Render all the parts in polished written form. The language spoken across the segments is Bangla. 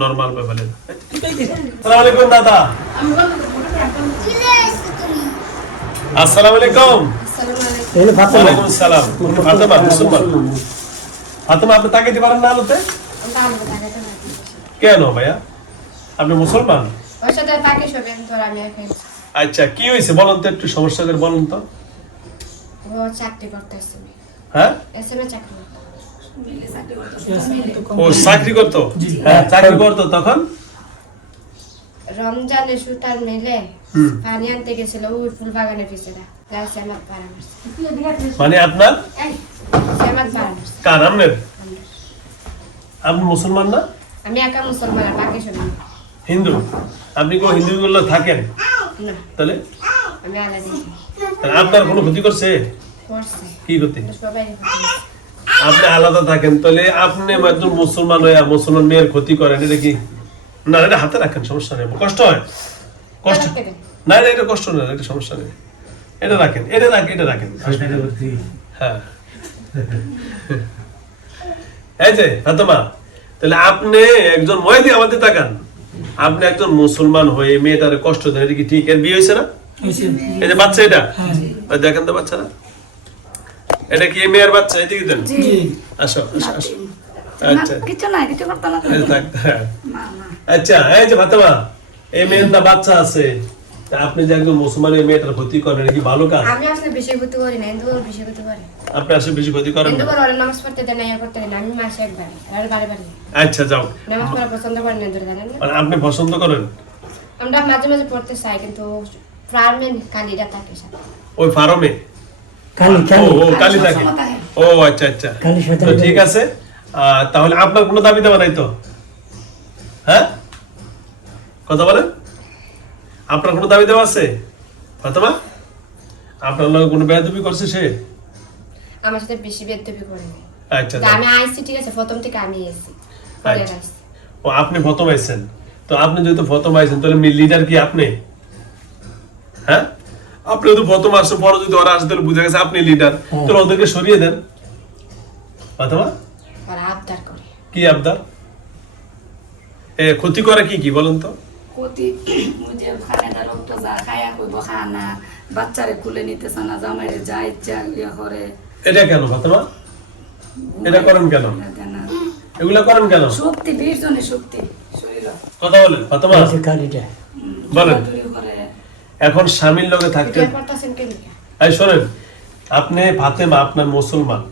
নরমাল ভাবে বলেন। আসসালামু আলাইকুম দাদা। আসসালামু আলাইকুম। ওয়ালাইকুম আসসালাম। ফাতেমা মুসলমান। ফাতেমা আপনি তাকাইতে পারেন না আলোতে? কেন ভাইয়া? আপনি মুসলমান? ওর সাথে তাকে শোবেন তোর আমি এখন। আচ্ছা কি হয়েছে বলুন তো, একটু সমস্যা করে বলুন তো। ও চাকরি করতেছে। হ্যাঁ এসএমএ চাকরি ও চাকরি করতো? হ্যাঁ চাকরি করতো। তখন রমজানে সুতার মেলে পানি আনতে গেছিল ওই ফুল বাগানের পিছনে গাছে আমার পাড়া মারছে। মানে আপনার আমার পাড়া মারছে। কার? আপনার? আপনি মুসলমান না? আমি একা মুসলমান আর বাকি সব হিন্দু। আপনি কোন হিন্দু গুলো থাকেন? না তাহলে আমি আলাদা তাহলে আপনার কোনো ক্ষতি করছে? করছে কি ক্ষতি? সবাই আপনি আলাদা থাকেন, তাহলে আপনি একজন মুসলমান হয়ে মুসলমান মেয়ের ক্ষতি করেন, এটা কি? না এটা হাতে রাখেন, সমস্যা নেই। কষ্ট হয়? কষ্ট না না, এটা কষ্ট না, এটা সমস্যা নেই। এটা রাখেন, এটা রাখেন, এটা রাখেন। হ্যাঁ এই যে ফাতেমা, তাহলে আপনি একজন মহিলা আমাদের তাকান, আপনি একজন মুসলমান হয়ে মেয়েটার কষ্ট দেন, এটা কি ঠিক? এর বিয়ে হয়েছে না? এই যে বাচ্চা, এটা দেখেন তো বাচ্চারা, এটা কি মেয়ের বাচ্চা? এদিকে দেন। আসো আসো আসো। আচ্ছা কিছু না, কিছু করতে না। আচ্ছা এই যে ফাতেমা, এই মেয়ের না বাচ্চা আছে, তা আপনি যে একজন মুসলমান এই মেয়েটার ক্ষতি করেন, এটা কি ভালো কাজ? আমি আসলে বেশি ক্ষতি করি না, হিন্দু বেশি ক্ষতি করে। আপনি আসলে বেশি ক্ষতি করেন হিন্দু না? করে নামাজ পড়তে দেন না, ইয়া করতে দেন না। আমি মাসে একবার আর বারে বারে আচ্ছা যাও। নামাজ পড়া পছন্দ করেন না, ধরে জানেন না। মানে আপনি পছন্দ করেন? আমরা মাঝে মাঝে পড়তে চাই, কিন্তু ফার্মেন কালিটা থাকে সাথে। ওই ফার্মে ও কালি থাকে। ও আচ্ছা আচ্ছা, তো ঠিক আছে। তাহলে আপনার কোনো দাবি দেওয়া নাই তো? হ্যাঁ কথা বলেন, আপনার কোনো দাবি দেওয়া আছে ফাতেমা? আপনার লগে কোনো বেয়াদবি করছে সে? আমার সাথে বেশি বেদবি করে না। আচ্ছা তা আমি আইছি, ঠিক আছে, প্রথম থেকে আমি এসেছি পরে আচ্ছা। আইছি। ও আপনি প্রথম আইছেন, তো আপনি যেহেতু প্রথম আইছেন, তাহলে লিডার কি আপনি? হ্যাঁ আপনি তো প্রথম আসছেন, পরে যদি ওরা আসে তাহলে বুঝা গেছে আপনি লিডার, তাহলে ওদেরকে সরিয়ে দেন। ফাতেমা আর আবদার করে। কি আবদার? ক্ষতি করে কি কি বলেন তো? ক্ষতি যে খানেদার রক্ত যা খায়া কইব খানা, বাচ্চারে কুলে নিতেছে না, জামাইরে যা ইচ্ছা ইয়া করে। এটা কেন ফাতেমা? এটা করেন কেন? এগুলা করেন কেন? শক্তি, 20 জনের শক্তি শরীর। কথা বলেন ফাতেমা, বলেন। এখন স্বামীর লগে থাকতে ভিডিও করতেছেন কেন? এই শোনেন, আপনি ফাতেমা আপনার মুসলমান,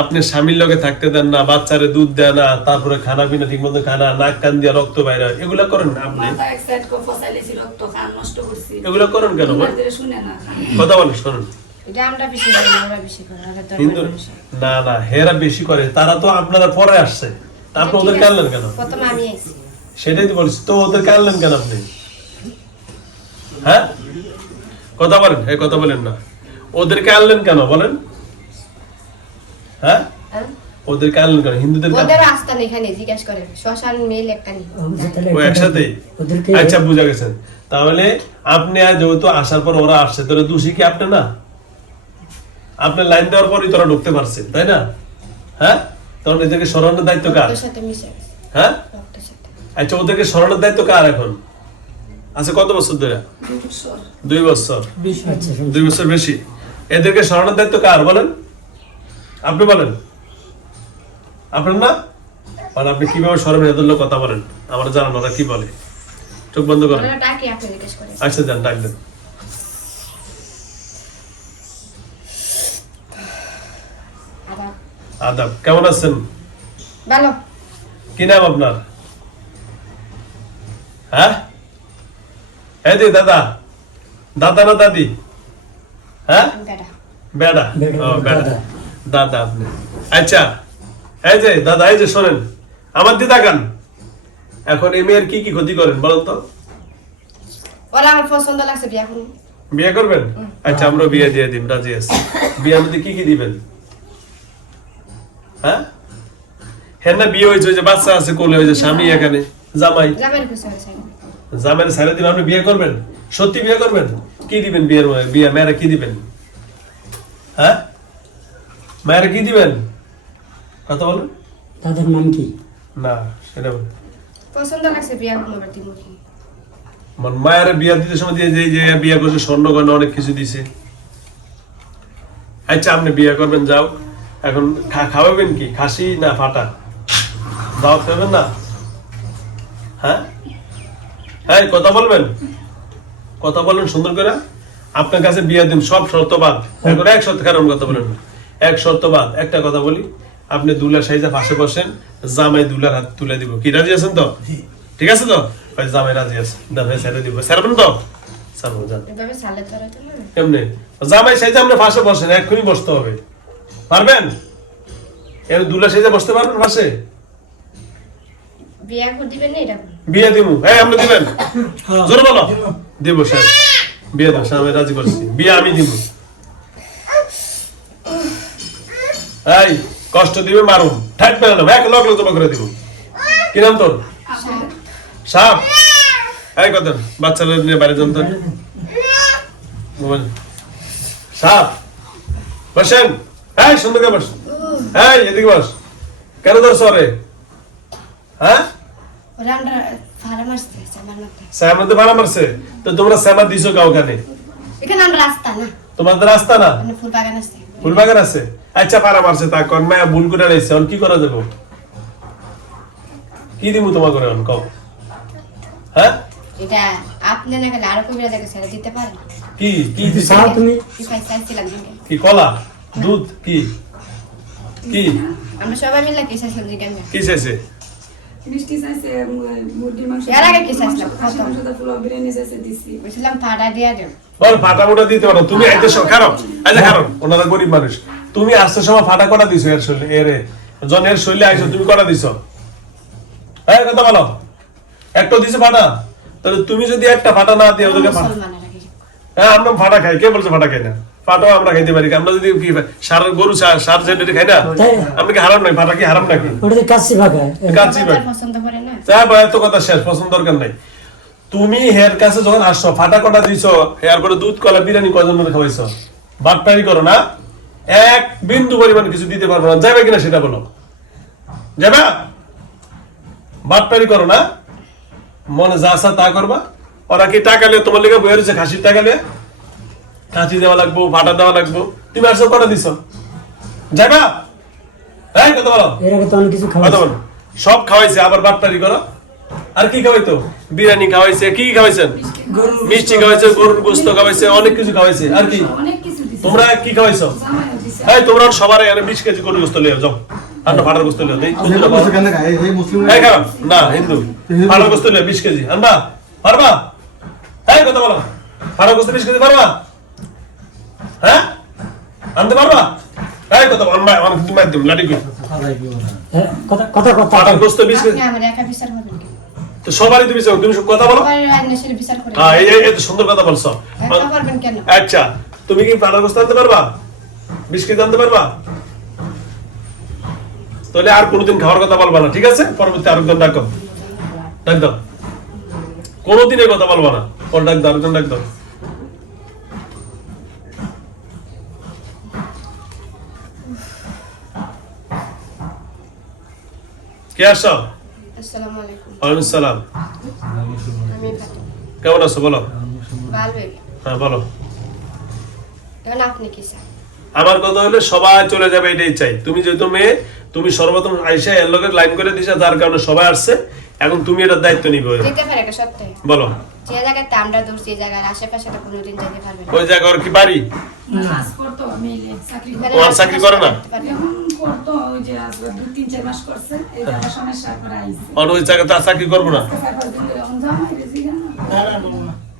আপনি স্বামীর লগে থাকতে দেন না, বাচ্চারে দুধ দেয় না, তারপরে খানা পিনা ঠিক মতো খানা, নাক কান দিয়া রক্ত বাইরে হয়, এগুলা করেন না আপনি? মাথা এক সাইড কো ফসাইলেছি, রক্ত খান নষ্ট করছি। এগুলা করেন কেন? শুনে না। কথা বলেন, শোনেন। এটা আমরা বেশি করি না, ওরা বেশি করে। ওরা হিন্দু ধর্মের মানুষ। না না, হেরা বেশি করে, তারা তো আপনারা পরে আসছে, তা আপনি ওদেরকে আনলেন কেন? প্রথম আমি আইছি। সেটাই তো বলছি, তো ওদেরকে আনলেন কেন আপনি? হ্যাঁ কথা বলেন, এই কথা বলেন না, ওদেরকে আনলেন কেন বলেন? হ্যাঁ হ্যাঁ? ওদেরকে আনলেন কেন? হিন্দুদের ওদের আস্থা নেই, এখানে জিজ্ঞেস করেন। শ্মশান মেল একটা নেই। ও একসাথে? আচ্ছা বুঝা গেছেন। তাহলে আপনি আর যেহেতু আসার পর ওরা আসছে, তাহলে দোষী কি আপনি না? আপনার লাইন দেওয়ার পরই তোরা ঢুকতে পারছে, তাই না? হ্যাঁ তখন এদেরকে সরানোর দায়িত্ব কার? রক্তের সাথে মিশে গেছে। হ্যাঁ রক্তের সাথে। আচ্ছা ওদেরকে সরানোর দায়িত্ব কার এখন? আচ্ছা কত বছর ধরে? 2 বছর। 2 বছর বেশি। এদেরকে সরানোর দায়িত্ব কার বলেন? আপনি বলেন। আপনার না? আর আপনি কিভাবে সরাবেন এদের লোক কথা বলেন, আমার জানান ওরা কি বলে। চোখ বন্ধ করেন। ওরা ডাকি, আপনি জিজ্ঞেস করেন। আচ্ছা যান, ডাক দেন। আবার আদাব, কেমন আছেন? ভালো। কি নাম আপনার? হ্যাঁ এই যে দাদা, দাদা না দাদি? হ্যাঁ বেটা। বেড়া। ও বেড়া, দাদা আপনি। আচ্ছা এই যে দাদা, এই যে শোনেন, আমার দিদা গান, এখন এই মেয়ের কি কি ক্ষতি করেন বলেন তো? ওরা আমার পছন্দ লাগছে, বিয়া করুন। বিয়ে করবেন? আচ্ছা আমরা বিয়ে দিয়ে দিন, রাজি আছি। বিয়ের মধ্যে কি কি দিবেন? হ্যাঁ হ্যাঁ না, বিয়ে হয়েছে, ওই যে বাচ্চা আছে কোলে, ওই যে স্বামী এখানে, জামাই। যাবেন কিছু হয়েছে না। জামাইয়ের সাইডে দিবেন, আপনি বিয়ে করবেন? সত্যি বিয়ে করবেন? কি দিবেন বিয়ের বিয়ে মেয়েরা কি দিবেন? হ্যাঁ মেয়েরা কি দিবেন কথা বলেন? তাদের নাম কি? না সেটা বলেন। পছন্দ লাগছে বিয়া করবার দিব কি মানে মায়ের বিয়া দিতে সময় দিয়ে যে বিয়া করছে স্বর্ণ গয়না অনেক কিছু দিছে। আচ্ছা আপনি বিয়া করবেন যাও, এখন খাওয়াবেন কি, খাসি না ফাটা? দাওয়াত খাবেন না? হ্যাঁ হ্যাঁ কথা বলবেন, কথা বলেন সুন্দর করে। আপনার কাছে বিয়া দিন সব শর্ত বাদ, এখন এক শর্ত, কারণ কথা বলেন না, এক শর্ত বাদ। একটা কথা বলি, আপনি দুলার সাইজে পাশে বসেন, জামাই দুলার হাত তুলে দিব। কি রাজি আছেন তো? ঠিক আছে তো? ওই জামাই রাজি আছে, দামাই ছেড়ে দিব, ছাড়বেন তো? ছাড়বো, যান। এভাবে সালে ধরে তো না এমনি জামাই সাইজে আপনি পাশে বসেন, এক্ষুনি বসতে হবে, পারবেন? এর দুলার সাইজে বসতে পারবেন পাশে? বিয়া করে দিবেন না এটা বিয়ে দিমু, এই আপনি দিবেন? জোরে বলো। দিব স্যার, বিয়ে দাও, স্যার আমি রাজি করছি, বিয়ে আমি দিব। এই কষ্ট দিবে মারুম, ঠাট পেলে না, এক লগ জমা করে দিব। কি নাম তোর? সাপ। এই কথা বাচ্চাদের নিয়ে বাইরে যান তো। মোবাইল সাপ বসেন, এই সুন্দর করে বস, এই এদিকে বস। কেন ধরছ রে? হ্যাঁ ওরা আমরা ফার্ম আসছে আমার মতে স্যামাতে ভাড়া মারছে, তো তোমরা স্যামা দিছো কাউখানে? এখানে আমরা রাস্তা না তোমাদের রাস্তা না, মানে ফুল বাগান আছে ফুল বাগান আছে। আচ্ছা ভাড়া মারছে, তা কোন মায়া ভুল করে লাইছে, এখন কি করা যাবে? কি দিমু তোমাকে করে এখন কও? হ্যাঁ এটা আপনি না গেলে আরো কবিরা দেখে ছেড়ে দিতে পারেন। কি কি দিছো? তুমি কি চাইছিলাম দিকে কি কলা দুধ কি কি আমরা সবাই মিলে কি চাইছিলাম দিকে কি চাইছে? মিষ্টি চাইছে, মুরগির মাংস, এর আগে কি চাইছিলাম? খাসি মাংস, পোলাও, বিরিয়ানি চাইছে, দিছি। বলছিলাম ফাটা দিয়া দেব বল ফাটা মোটা দিতে পারো তুমি, আইতে সব খারাপ। আচ্ছা কারণ ওনারা গরিব মানুষ, তুমি আসতে সময় ফাটা কটা দিছো এর শৈলে, এর জনের শৈলে আইছো তুমি কটা দিছো? হ্যাঁ কথা বলো, একটা দিছো ফাটা, তাহলে তুমি যদি একটা ফাটা না দিয়ে ওদেরকে ফাটা, মুসলমানেরা কি হ্যাঁ আমরা ফাটা খাই, কে বলছে ফাটা খাই না? ফাটাও আমরা খাইতে পারি, আমরা যদি কি সার গরু সার যেটা খাই না, আমরা কি হারাম নাই? ফাটা কি হারাম নাকি? ওটা কাচ্চি ভাগা কাচ্চি ভাই পছন্দ করে না যা ভাই এত কথা শেষ, পছন্দ দরকার নাই। তুমি হের কাছে যখন আসছো ফাটা কটা দিছো, হেয়ার পরে দুধ কলা বিরিয়ানি কজন মধ্যে খাওয়াইছো? বাটপারি করো না, এক বিন্দু পরিমাণ কিছু দিতে পারবো না, যাবে কিনা সেটা বলো, যাবে? বাটপারি করো না, মনে যা আসা তা করবা। ওরা কি টাকা লিয়ে তোমার লেগে বয়ে রয়েছে, খাসির টাকা লিয়ে খাসি দেওয়া লাগবো, ফাটা দেওয়া লাগবো, তুমি আসো কটা দিছো? যাবা? হ্যাঁ কথা বলো, এর আগে তো অনেক কিছু খাওয়া কথা বলো। সব খাওয়াইছে, আবার বাটপারি করো। আর কি খাওয়াইতো? বিরিয়ানি খাওয়াইছে, কি খাওয়াইছেন? মিষ্টি খাওয়াইছে, গরুর গোশত খাওয়াইছে, অনেক কিছু খাওয়াইছে। আর কি অনেক কিছু দিছে। তোমরা কি খাওয়াইছো? জামাইও দিছে। এই তোমরা সবার এখানে 20 কেজি গরুর গোশত লিয়ে যাও, আর ফাটার গোশত লিয়ে দেই। এই খাও না হিন্দু, ফাটার গোশত লিয়ে 20 কেজি আনবা, পারবা? এই কথা বলো, ফাটার গোশত 20 কেজি পারবা? হ্যাঁ আনতে পারবা? এই কথা বল, অনেক তুমি একদম লাঠি কই কথা কথা কথা ফাটার গোশত 20 কেজি, আপনি আমার একা বিচার করবেন কি তো সবারই তুমি চাও, তুমি সব কথা বলো। সবাই আইনের বিচার করে হ্যাঁ এই তো সুন্দর কথা বলছো। একা করবেন কেন আচ্ছা তুমি কি ফাটার গোশত আনতে পারবা? 20 কেজি আনতে পারবা? তাহলে আর কোনোদিন খাওয়ার কথা বলবা না, ঠিক আছে? পরবর্তী আরেকজন ডাকো, ডাক দাও, কোনোদিন এই কথা বলবা না। পর ডাক দাও, আরেকজন ডাক দাও। কে আসো? আসসালামু আলাইকুম ওয়ালাইকুম সালাম। আমি ফাতু কেমন আছো বলো? ভালো বেবি হ্যাঁ বলো। এখন আপনি কি চান আমার কথা হলো সবাই চলে যাবে, এটাই চাই। তুমি যেহেতু মেয়ে, তুমি সর্বপ্রথম আইসা এর লগে লাইন করে দিছা, যার কারণে সবাই আসছে, এখন তুমি এটার দায়িত্ব নিবে। যেতে পারে এটা সত্যি বলো যে জায়গাতে আমরা দূর যে জায়গার আশেপাশে তো কোনোদিন যেতে পারবে না ওই জায়গা ওর কি বাড়ি? কাজ করতো, মেইলে চাকরি করতো। ও আর চাকরি করে না? এখন করতো, ওই যে আসলে 2-3-4 মাস করছে, এই জায়গা সমস্যা করে আইছে। আর ওই জায়গাতে আর চাকরি করবো না, তারপর দিলে এখন জামাইরে জিজ্ঞাসা।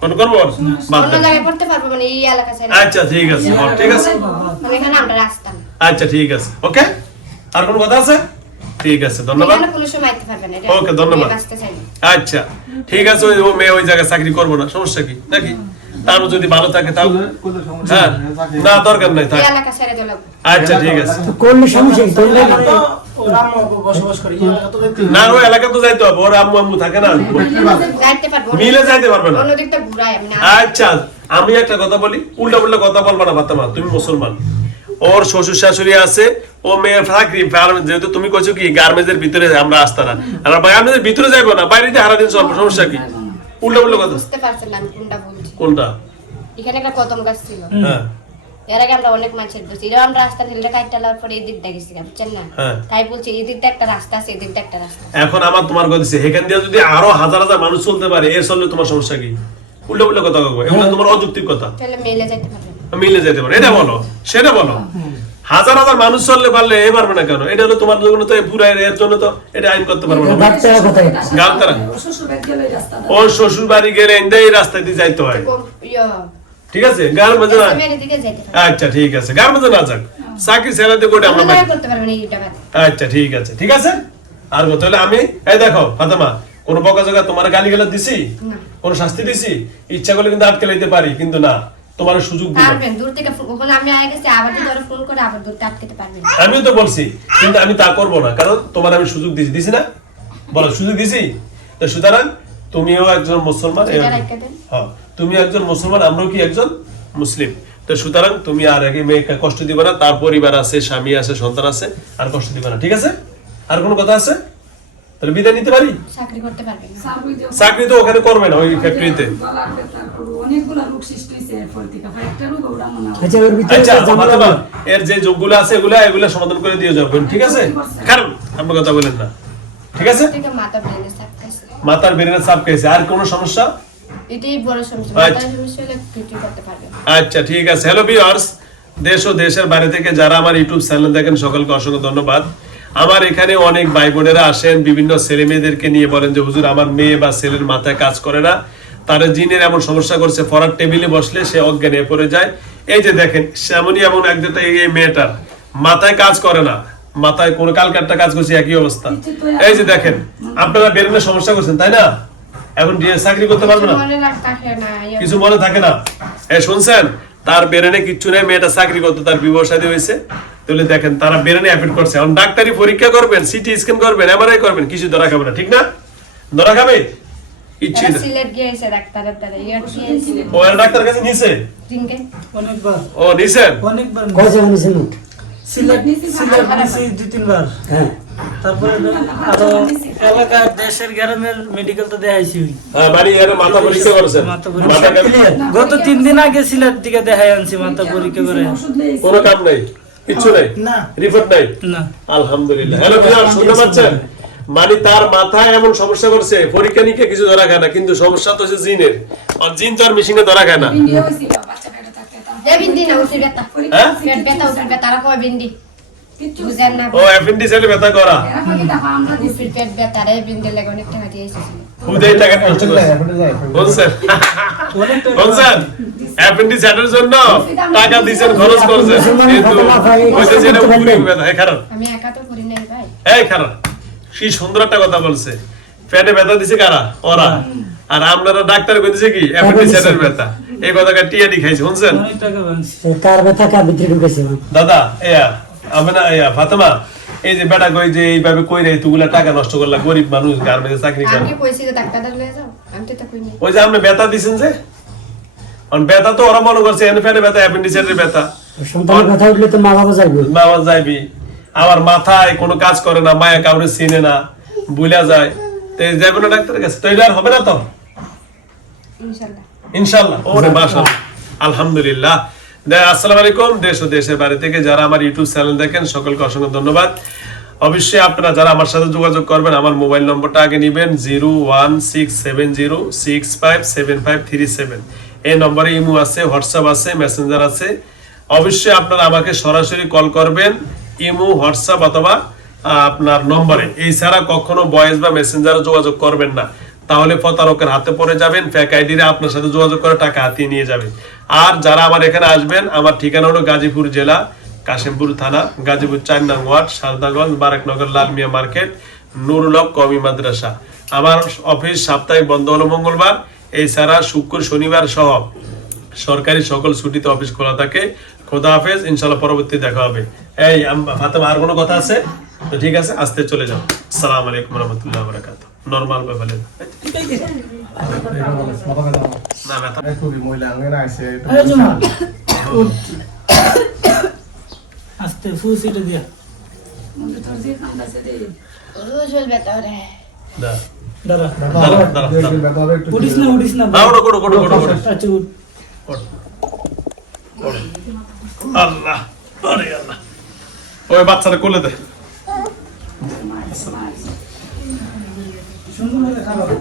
কোন করবো? বাদ অন্য দাও। জায়গায় পড়তে পারবো মানে এই এলাকা ছেড়ে আচ্ছা ঠিক আছে, ঠিক আছে, মানে এখানে আমরা রাস্তা না আচ্ছা ঠিক আছে, ওকে। আর কোন কথা আছে? ঠিক আছে, ধন্যবাদ। এখানে কোনো সময় আইতে পারবে না এটা ওকে, ধন্যবাদ। আসতে চাই না আচ্ছা ঠিক আছে, ওই মেয়ে ওই জায়গায় চাকরি করবো না, সমস্যা কি নাকি? তার যদি ভালো থাকে তাও, হ্যাঁ না দরকার নাই থাক। এই এলাকা ছেড়ে দিলে আচ্ছা ঠিক আছে, করলে সমস্যা কি তোর লাগে? না ওই এলাকা তো যাইতে হবে, ওর আম্মু আম্মু থাকে না, যাইতে পারবো মিলে যাইতে পারবে না। অন্য দিকটা ঘুরাই আমি না আচ্ছা আমি একটা কথা বলি, উল্টা পুল্টা কথা বলবা না ফাতেমা, তুমি মুসলমান। ওর শ্বশুর শাশুড়ি আছে, ও মেয়ের চাকরি, যেহেতু তুমি কইছো কি গার্মেন্টসের ভিতরে আমরা আসতা না, আর গার্মেন্টসের ভিতরে যাইবো না, বাইরে দিয়ে সারাদিন চলবো, সমস্যা কি? উল্টো উল্টো কথা। বুঝতে পারছেন না আমি কোনটা বলছি? কোনটা? এখানে একটা কদম গাছ ছিল, হ্যাঁ এর আগে আমরা অনেক মানুষের বলছি, এরকম আমরা রাস্তা ঠেলে কাটতে লাগার পরে এই দিকটা গেছি, বুঝছেন না? হ্যাঁ। তাই বলছি এই দিকটা একটা রাস্তা আছে, এই দিকটা একটা রাস্তা আছে। এখন আমার তোমার কথা দিচ্ছে, এখান দিয়ে যদি আরো হাজার হাজার মানুষ চলতে পারে, এর চললে তোমার সমস্যা কি? উল্টো উল্টো কথা কইবো, এগুলো তোমার অযৌক্তিক কথা। তাহলে মেলে যাইতে পারবেন না। মিলে যেতে পারে, এটা বলো, সেটা বলো। হাজার হাজার মানুষ চললে পারলে এ পারবে না কেন? এটা হলো তোমার জন্য তো পুরো এর জন্য তো এটা আইন করতে পারবে না। বাচ্চারা কোথায়? গামতারা ও শ্বশুর বাড়ি গেলে রাস্তাটা ওর শ্বশুর বাড়ি গেলে এই রাস্তা দিয়ে যাইতে হয়, ঠিক আছে? গার্মেন্টসে না, মেলে দিকে যাইতে পারবেন। আচ্ছা ঠিক আছে, গার্মেন্টসে না যাক, চাকরি ছেড়াতে কোটে আমরা আপনারা করতে পারবেন এই টাকা। আচ্ছা ঠিক আছে, ঠিক আছে। আর কত হলে আমি এই দেখো ফাতেমা, কোন বকাঝকা তোমার গালি গালাজ দিছি, না। কোন শাস্তি দিছি? ইচ্ছা করলে কিন্তু আটকে লাইতে পারি, কিন্তু না, তোমার সুযোগ দিব। পারবেন দূর থেকে ওখানে আমি আগে গেছি, আবার যদি ওরা ফোন করে আবার দূরতে আটকাতে পারবেন। আমিও তো বলছি, কিন্তু আমি তা করব না, কারণ তোমার আমি সুযোগ দিছি না? বলো, সুযোগ দিছি তো। সুতরাং তুমিও একজন মুসলমান, সেটা রাখতে দেন। হ্যাঁ তুমি একজন মুসলমান, আমরাও কি একজন মুসলিম। তো সুতরাং তুমি আর আগে মেয়েকে কষ্ট দিবে না, তার পরিবার আছে, স্বামী আছে, সন্তান আছে, আর কষ্ট দিবে না, ঠিক আছে? আর কোনো কথা আছে? তাহলে বিদায় নিতে পারি? চাকরি করতে পারবেন না। চাকরি তো ওখানে করবে না, ওই ফ্যাক্টরিতে। গলার ব্যথা করবো, অনেকগুলো রোগ সৃষ্টি হয়েছে এরপর থেকে, একটা রোগ ওরা মনে হয় আচ্ছা ওর ভিতরে আচ্ছা জামালা ফাতেমা, এর যে যোগগুলো আছে এগুলা সমাধান করে দিয়ে যাবেন, ঠিক আছে? কারণ আপনি কথা বলেন না, ঠিক আছে? থেকে মাথা ব্রেনে চাপ খাইছে, মাথার ব্রেনের চাপ খেয়েছে, আর কোনো সমস্যা? এটাই বড় সমস্যা। আচ্ছা। মাথার সমস্যা হলে কিছু করতে পারবেন না। আচ্ছা ঠিক আছে। হ্যালো ভিউয়ার্স, দেশ ও দেশের বাইরে থেকে যারা আমার ইউটিউব চ্যানেল দেখেন সকলকে অসংখ্য ধন্যবাদ। আমার এখানে অনেক ভাই বোনেরা আসেন, বিভিন্ন ছেলে মেয়েদেরকে নিয়ে বলেন যে হুজুর আমার মেয়ে বা ছেলের মাথায় কাজ করে না, তার জিনের এমন সমস্যা করছে, পড়ার টেবিলে বসলে সে অজ্ঞান হয়ে পড়ে যায়। এই যে দেখেন সেমনই এমন একজনটা, এই মেয়েটার মাথায় কাজ করে না, মাথায় কোনো কালকে একটা কাজ করছে, একই অবস্থা। এই যে দেখেন, আপনারা বেরোনোর সমস্যা করছেন, তাই না? এখন চাকরি করতে পারবে না, মনে রাখতে না, কিছু মনে থাকে না। এই শুনছেন, তার বেরেনে কিচ্ছু নেই, মেয়েটা চাকরি করতে, তার বিবাহ শাদী হয়েছে। তাহলে দেখেন তারা বেরেনে এফেক্ট করছে। এখন ডাক্তারি পরীক্ষা করবেন, সিটি স্ক্যান করবেন, এমআরআই করবেন, কিছু ধরা খাবে না, ঠিক না? ধরা খাবে ইচ্ছে এরা সিলেট গিয়েছে ডাক্তারের দ্বারা, ইয়ার গিয়েছে ও এর ডাক্তার কাছে নিছে, জিনকে অনেকবার ও নিছেন। অনেকবার কয়জন নিছেন? সিলেট সিলেট নিছি 2-3 বার। হ্যাঁ তারপরে আরো এলাকার দেশের গ্রামের মেডিকেল তো দেখাইছি। হ্যাঁ মানে এর মাথা পরীক্ষা করেছেন, মাথা মাথা কাম গত 3 দিন আগে সিলেট থেকে দেখাই আনছি মাথা পরীক্ষা করে। ওষুধ লেগেছে কোনো কাম নাই, কিচ্ছু নাই, না রিপোর্ট নাই। না আলহামদুলিল্লাহ। হ্যালো ভিউয়ার, শুনতে পাচ্ছেন? মানে তার মাথায় এমন সমস্যা করছে, পরীক্ষা নিরীক্ষা কিছু ধরা খায় না, কিন্তু সমস্যা তো হচ্ছে জিনের, আর জিন তো আর মেশিনে ধরা খায় না। ভিডিও হয়েছিল বাচ্চা পেটে থাকতে তার যে বিন্দি না উঠে ব্যথা, হ্যাঁ? পেট ব্যথা উঠে ব্যথা, তারা কয় বিন্দি কিচ্ছু বুঝেন না। ও অ্যাপেন্ডিসাইটে ব্যথা করা, এরা কই দেখো আমরা দিছি উফির পেট ব্যথা রে বিন্দি লাগে অনেক টাকা দিয়ে এসেছিল। খুদেই টাকা নষ্ট করছে। বলছেন বলছেন অ্যাপেন্ডিসাইটের জন্য টাকা দিবেন, খরচ করছেন, কিন্তু ওইটা যেটা পুরি ব্যথা। এই কারণ আমি একা তো করি নাই ভাই। এই কারণ কি সুন্দর একটা কথা বলছে, পেটে ব্যথা দিছে কারা? ওরা। আর আপনারা ডাক্তার কইতেছে কি অ্যাপেন্ডিসাইটের ব্যথা। এই কথাটা টিয়াডি খাইছে, শুনছেন? অনেক টাকা বানছি। কার ব্যথা কার ভিতরে ঢুকেছে? দাদা আমি না ফাতেমা, এই যে বেটা কই যে এইভাবে কইরে এতগুলা টাকা নষ্ট করলা, গরিব মানুষ গার্মেন্টে চাকরি করে। আমি কইছি যে ডাক্তারটা লয়ে যাও, আমি তো তা কই নাই। ওই যে আপনি ব্যথা দিছেন যে, কারণ ব্যথা তো ওরা মনে করছে এনে পেটে ব্যথা, অ্যাপেন্ডিসাইটের ব্যথা, সন্তানের কথা উঠলে তো মা বাবা যাইবে। বাবা যাইবি। আমার মাথায় কোনো কাজ করে না, মায়া কাউরে চিনে না, ভুলা যায়, তো যাইব না ডাক্তারের কাছে? তো এটা আর হবে না তো ইনশাআল্লাহ। ইনশাআল্লাহ। ওরে মাশাআল্লাহ, আলহামদুলিল্লাহ। আসসালামু আলাইকুম, দেশ ও দেশের বাইরে থেকে যারা আমার ইউটিউব চ্যানেল দেখেন সকলকে অসংখ্য ধন্যবাদ। অবশ্যই আপনারা যারা আমার সাথে যোগাযোগ করবেন, আমার মোবাইল নম্বরটা আগে নেবেন 01670657537। এই নম্বরে ইমো আছে, হোয়াটসঅ্যাপ আছে, মেসেঞ্জার আছে। অবশ্যই আপনারা আমাকে সরাসরি কল করবেন ইমো, হোয়াটসঅ্যাপ অথবা আপনার নম্বরে। এই ছাড়া কখনো ভয়েস বা মেসেঞ্জারে যোগাযোগ করবেন না, তাহলে প্রতারকের হাতে পড়ে যাবেন। ফেক আইডিরে আপনার সাথে যোগাযোগ করে টাকা হাতিয়ে নিয়ে যাবে। আর যারা আমার এখানে আসবেন, আমার ঠিকানা হলো গাজীপুর জেলা, কাশিমপুর থানা, গাজীপুর 4 নং ওয়ার্ড, শারদাগঞ্জ, বারেকনগর, লালমিয়া মার্কেট, নুরুল হক কওমি মাদ্রাসা। আমার অফিস সাপ্তাহিক বন্ধ হলো মঙ্গলবার, এছাড়া শুক্র শনিবার সহ সরকারি সকল ছুটিতে অফিস খোলা থাকে। খোদা হাফেজ, ইনশাআল্লাহ পরবর্তী দেখা হবে। এই ফাতেমা, আর কোনো কথা আছে? তো ঠিক আছে, আসতে চলে যাও। আসসালামু আলাইকুম ওয়া রাহমাতুল্লাহি ওয়া বারাকাতুহু। নরমাল ভাবে বলেন না, ব্যথা খুবই মহিলা আঙ্গেনা আছে। আরে জমা আস্তে ফুল সিটে দিয়া মধ্যে তোর যে কান্দাছে রে উজুল ব্যথা ওরে দা দাঁড়া দাঁড়া উঠিস না না ওঠো ওঠো আচ্ছা উঠ। আল্লাহ আরে আল্লাহ ওই বাচ্চারা কোলে দে মার মার